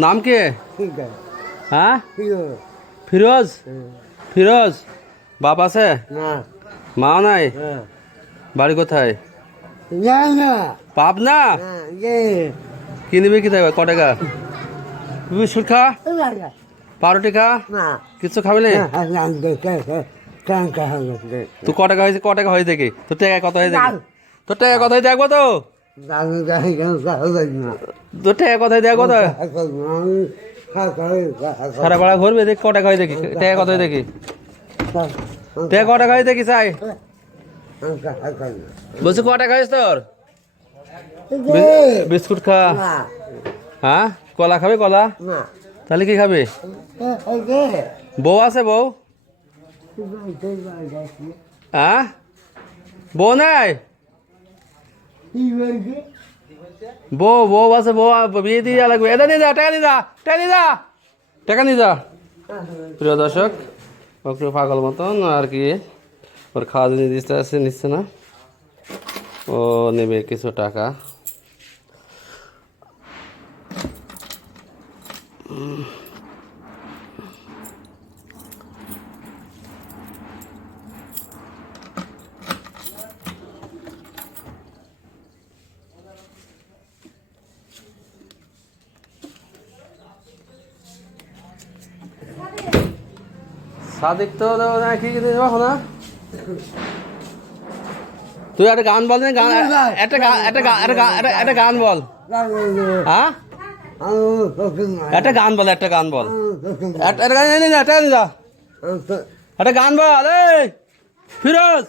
নাম কে? হ্যাঁ, ফিরোজ। ফিরোজ, বাপ আছে? মা নাই? বাড়ি কোথায়? পাবনা। কি নিবি? কি দেবে? ক টাকা? বিস্কুট খা, পাউরুটি খা, কিছু খাবি না? তুই ক টাকা হয়েছে? ক টাকা হয়েছে দেখি তোর টাকা কত হয়েছে? তোর টাকা কত হয়েছে দেখবো তো? তোর টাকা কত হয়েছে দেখবো তো? সারা পাড়া ঘুরবে দেখি ক টাকা হয়ে দেখি। টাকা কত হয়ে দেখি? টাকা ক টাকা হয়ে দেখি চাই বলছি। ক টাকা হয়েছে তোর? বিস্কুট খা। হ্যাঁ, কলা খাবি? কলা তাহলে কি খাবি? বউ আছে? বউ? হ্যাঁ, বউ নাই? বউ বউ আছে? বউ বিয়ে দিয়ে লাগবে। এটা নিয়ে যা, টাকা নিয়ে যা, টাকা নিয়ে যা, টাকা নিয়ে যা। প্রিয় দর্শক, একটু পাগল মতন আর কি, ওর খাওয়া জিনিস দিতে আসছে, নিচ্ছে না। ও নেবে কিছু টাকা। সাদিক তো কি দেখো না, তুই একটা গান বল না। গান একটা একটা গান বল। হ্যাঁ, একটা গান বল, একটা গান বল, একটা গান নিয়ে যা, একটা নিয়ে যা, একটা গান বল। এই ফিরোজ,